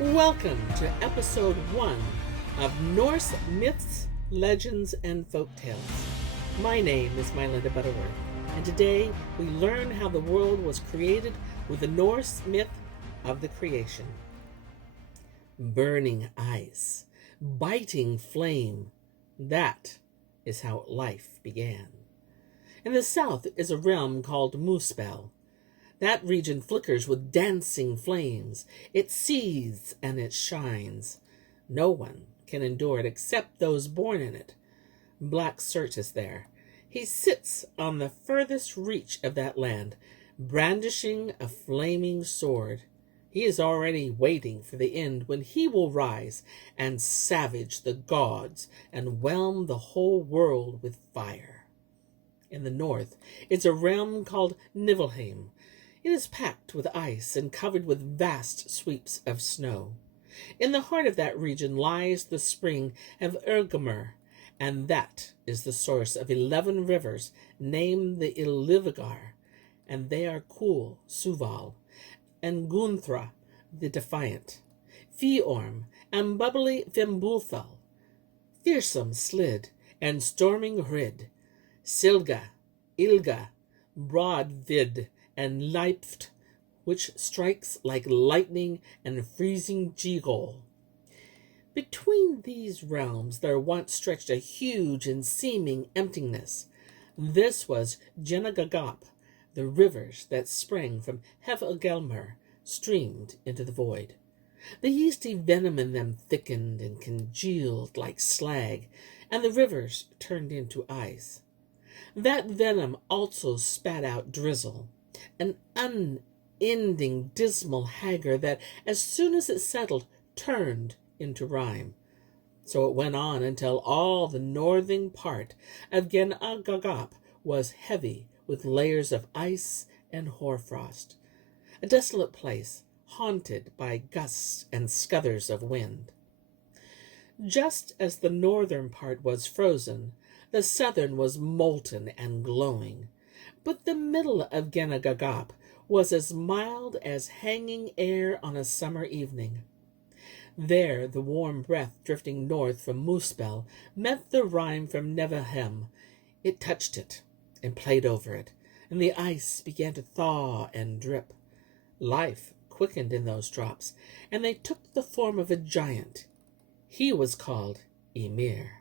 Welcome to Episode 1 of Norse Myths, Legends, and Folktales. My name is MyLinda, Butterworth, and today we learn how the world was created with the Norse myth of the creation. Burning ice, biting flame, that is how life began. In the south is a realm called Muspella. That region flickers with dancing flames. It seethes and it shines. No one can endure it except those born in it. Black Surt is there. He sits on the furthest reach of that land, brandishing a flaming sword. He is already waiting for the end when he will rise and savage the gods and whelm the whole world with fire. In the north is a realm called Nivelheim. It is packed with ice and covered with vast sweeps of snow. In the heart of that region lies the spring of Ymir, and that is the source of 11 rivers named the Ylvigar, and they are cool Suval, and Gunthra the Defiant, Fiorm, and bubbly Fimbulfell, fearsome Slid, and storming Hrid, Silga, Ilga, Broadvid, and Leipft, which strikes like lightning and freezing Gigol. Between these realms there once stretched a huge and seeming emptiness. This was Ginnungagap. The rivers that sprang from Niflheim streamed into the void. The yeasty venom in them thickened and congealed like slag, and the rivers turned into ice. That venom also spat out drizzle, an unending dismal haggard that, as soon as it settled, turned into rime. So it went on until all the northern part of Ginnungagap was heavy with layers of ice and hoarfrost, a desolate place haunted by gusts and scudders of wind. Just as the northern part was frozen, the southern was molten and glowing. But the middle of Ginnungagap was as mild as hanging air on a summer evening. There the warm breath drifting north from Muspella met the rime from Nivelheim. It touched it and played over it, and the ice began to thaw and drip. Life quickened in those drops, and they took the form of a giant. He was called Emir.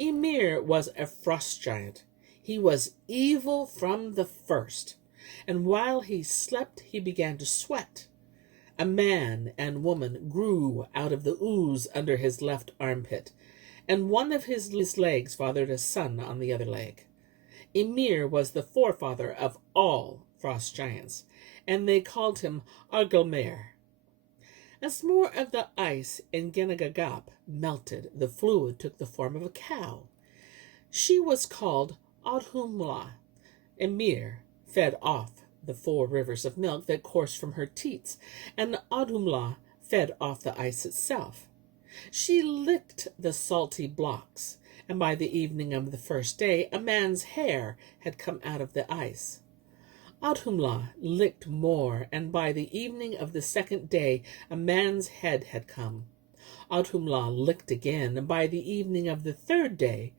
Emir was a frost giant. He was evil from the first, and while he slept he began to sweat. A man and woman grew out of the ooze under his left armpit, and one of his legs fathered a son on the other leg. Emir was the forefather of all frost giants, and they called him Argelmir. As more of the ice in Ginnungagap melted, the fluid took the form of a cow. She was called Odhumla. Emir fed off the 4 rivers of milk that coursed from her teats, and Odhumla fed off the ice itself. She licked the salty blocks, and by the evening of the first day a man's hair had come out of the ice. Odhumla licked more, and by the evening of the second day a man's head had come. Odhumla licked again, and by the evening of the third day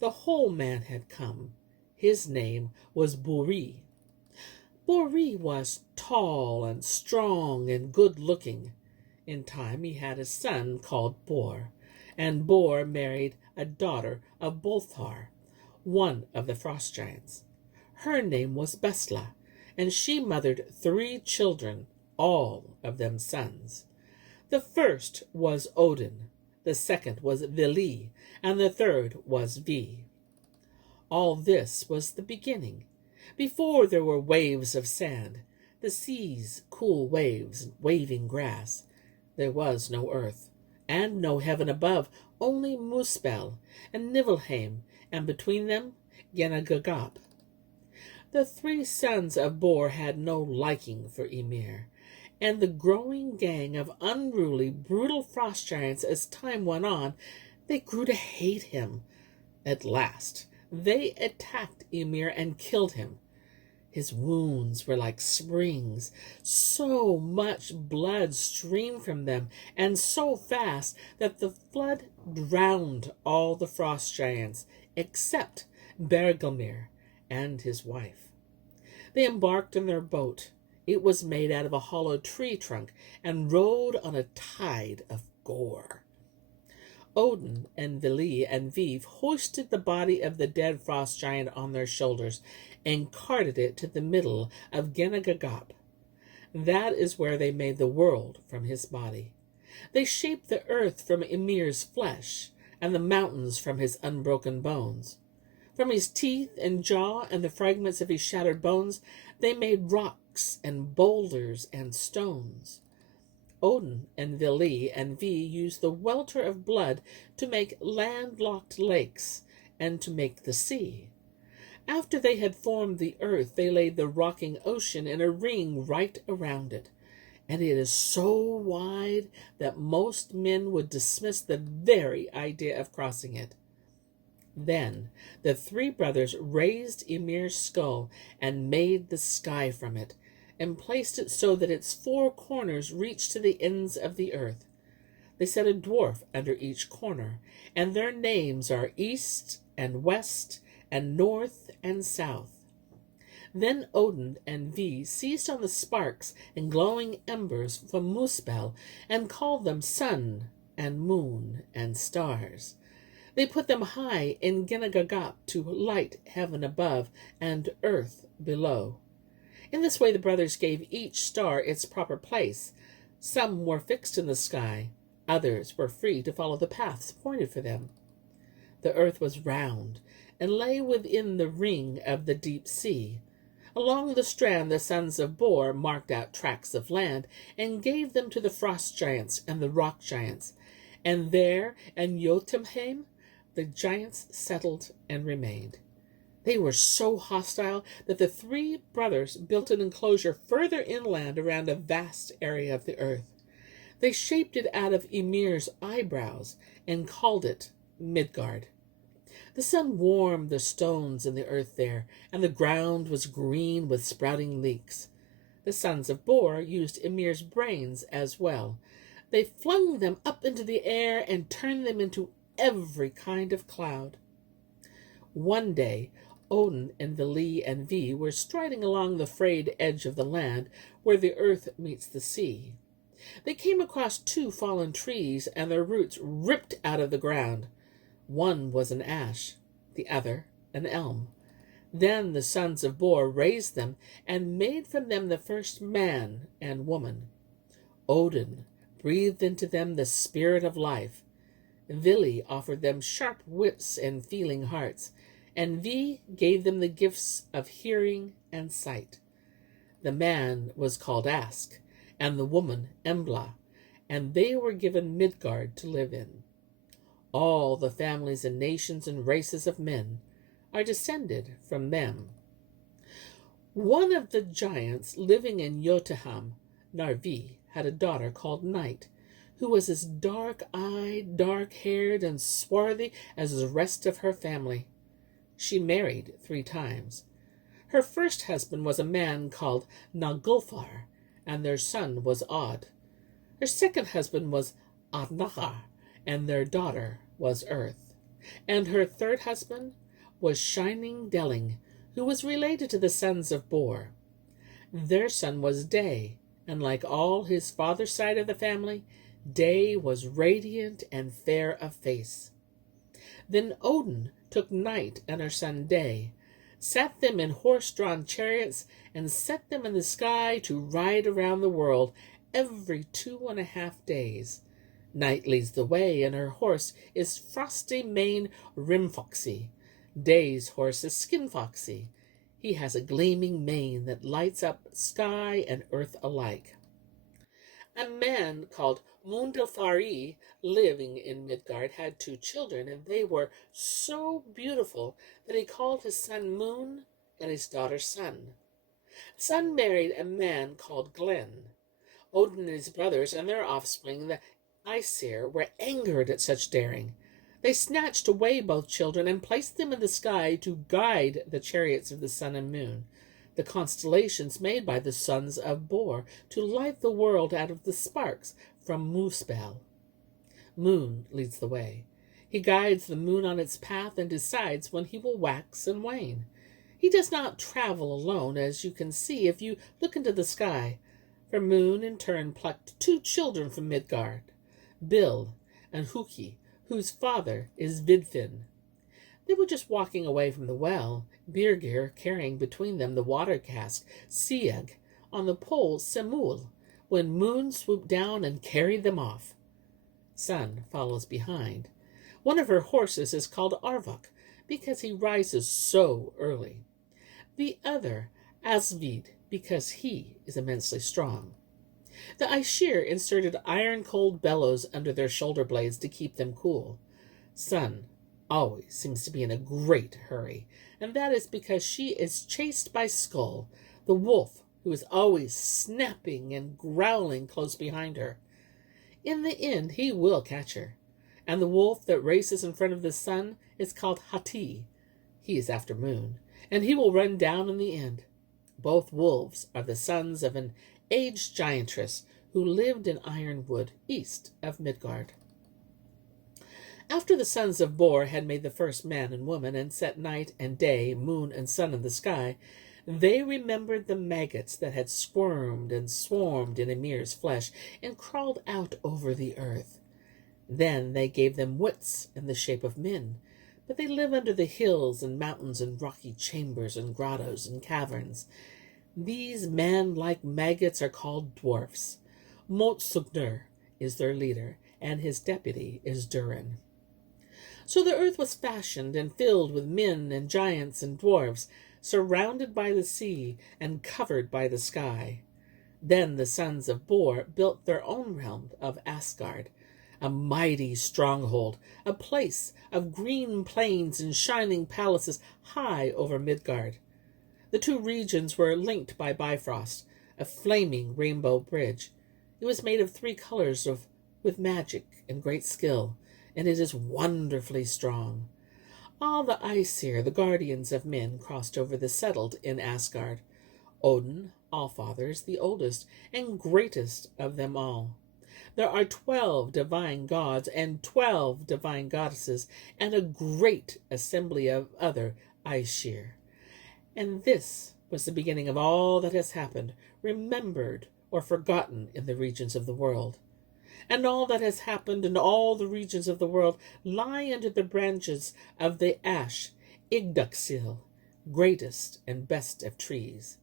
the whole man had come. His name was Boer. Boer was tall and strong and good-looking. In time he had a son called Boer, and Boer married a daughter of Bolthar, one of the frost giants. Her name was Bestla, and she mothered 3 children, all of them sons. The first was Odin, the second was Vili, and the third was Vi. All this was the beginning. Before there were waves of sand, the sea's cool waves and waving grass. There was no earth, and no heaven above, only Muspella and Nivelheim, and between them Ginnungagap. The 3 sons of Boer had no liking for Ymir, and the growing gang of unruly, brutal frost giants, as time went on, they grew to hate him. At last, they attacked Ymir and killed him. His wounds were like springs. So much blood streamed from them, and so fast that the flood drowned all the frost giants, except Bergelmir and his wife. They embarked in their boat. It was made out of a hollow tree trunk and rode on a tide of gore. Odin and Vili and Viv hoisted the body of the dead frost giant on their shoulders and carted it to the middle of Ginnungagap. That is where they made the world from his body. They shaped the earth from Emir's flesh, and the mountains from his unbroken bones. From his teeth and jaw and the fragments of his shattered bones, they made rocks and boulders and stones. Odin and Vili and Vi used the welter of blood to make landlocked lakes and to make the sea. After they had formed the earth, they laid the rocking ocean in a ring right around it, and it is so wide that most men would dismiss the very idea of crossing it. Then the three brothers raised Ymir's skull and made the sky from it, and placed it so that its four corners reached to the ends of the earth. They set a dwarf under each corner, and their names are East and West and North and South. Then Odin and Vi seized on the sparks and glowing embers from Muspella and called them sun and moon and stars. They put them high in Ginnungagap to light heaven above and earth below. In this way the brothers gave each star its proper place. Some were fixed in the sky, others were free to follow the paths appointed for them. The earth was round and lay within the ring of the deep sea. Along the strand the sons of Boer marked out tracts of land and gave them to the frost giants and the rock giants, and there in Jotunheim the giants settled and remained. They were so hostile that the three brothers built an enclosure further inland around a vast area of the earth. They shaped it out of Ymir's eyebrows and called it Midgard. The sun warmed the stones in the earth there, and the ground was green with sprouting leeks. The sons of Boer used Ymir's brains as well. They flung them up into the air and turned them into every kind of cloud. One day, Odin and Vili and Vi were striding along the frayed edge of the land where the earth meets the sea. They came across two fallen trees, and their roots ripped out of the ground. One was an ash, the other an elm. Then the sons of Boer raised them and made from them the first man and woman. Odin breathed into them the spirit of life. Vili offered them sharp wits and feeling hearts, and Vi gave them the gifts of hearing and sight. The man was called Ask, and the woman Embla, and they were given Midgard to live in. All the families and nations and races of men are descended from them. One of the giants living in Jotunheim, Narvi, had a daughter called Night, who was as dark-eyed, dark-haired, and swarthy as the rest of her family. She married 3 times. Her first husband was a man called Naglfar, and their son was Odd. Her second husband was Adnachar, and their daughter was Earth. And her third husband was Shining Delling, who was related to the sons of Boer. Their son was Day, and like all his father's side of the family, Day was radiant and fair of face. Then Odin took Night and her son Day, sat them in horse-drawn chariots, and set them in the sky to ride around the world every 2.5 days. Night leads the way, and her horse is Frosty Mane Rimfoxy. Day's horse is Skinfoxy. He has a gleaming mane that lights up sky and earth alike. A man called Mundilfari, living in Midgard, had 2 children, and they were so beautiful that he called his son Moon and his daughter Sun. Sun married a man called Glen. Odin and his brothers and their offspring, the Aesir, were angered at such daring. They snatched away both children and placed them in the sky to guide the chariots of the sun and moon. the constellations made by the sons of Boer to light the world out of the sparks from Muspella. Moon leads the way. He guides the moon on its path and decides when he will wax and wane. He does not travel alone, as you can see if you look into the sky, for Moon in turn plucked 2 children from Midgard, Bil and Huki, whose father is Vidfinn. They were just walking away from the well, Birgir carrying between them the water cask, Sieg, on the pole Semul, when Moon swooped down and carried them off. Sun follows behind. One of her horses is called Arvok, because he rises so early. The other, Asvid, because he is immensely strong. The Aesir inserted iron-cold bellows under their shoulder blades to keep them cool. Sun always seems to be in a great hurry, and that is because she is chased by Skull, the wolf who is always snapping and growling close behind her. In the end, he will catch her, and the wolf that races in front of the sun is called Hati. He is after Moon, and he will run down in the end. Both wolves are the sons of an aged giantess who lived in Ironwood, east of Midgard. After the sons of Boer had made the first man and woman and set night and day, moon and sun in the sky, they remembered the maggots that had squirmed and swarmed in Emir's flesh and crawled out over the earth. Then they gave them wits in the shape of men, but they live under the hills and mountains and rocky chambers and grottos and caverns. These man-like maggots are called dwarfs. Motsugner is their leader, and his deputy is Durin. So the earth was fashioned and filled with men and giants and dwarves, surrounded by the sea and covered by the sky. Then the sons of Boer built their own realm of Asgard, a mighty stronghold, a place of green plains and shining palaces high over Midgard. The 2 regions were linked by Bifrost, a flaming rainbow bridge. It was made of 3 colors with magic and great skill, and it is wonderfully strong. All the Aesir, the guardians of men, crossed over the settled in Asgard. Odin, Allfather, is the oldest and greatest of them all. There are 12 divine gods and 12 divine goddesses, and a great assembly of other Aesir. And this was the beginning of all that has happened, remembered or forgotten in the regions of the world. And all that has happened in all the regions of the world lie under the branches of the ash, Yggdrasil, greatest and best of trees.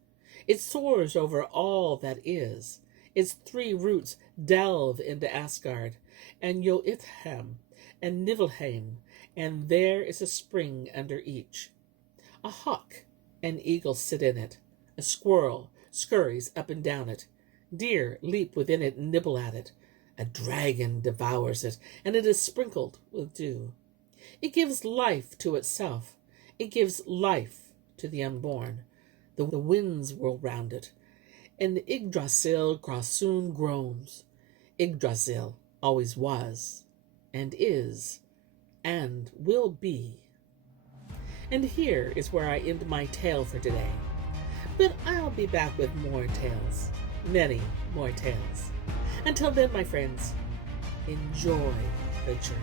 It soars over all that is. Its 3 roots delve into Asgard, and Jotunheim, and Nivelheim, and there is a spring under each. A hawk and eagle sit in it. A squirrel scurries up and down it. Deer leap within it and nibble at it. A dragon devours it, and it is sprinkled with dew. It gives life to itself. It gives life to the unborn. The winds whirl round it, and Yggdrasil soon groans. Yggdrasil always was, and is, and will be. And here is where I end my tale for today. But I'll be back with more tales, many more tales. Until then, my friends, enjoy the journey.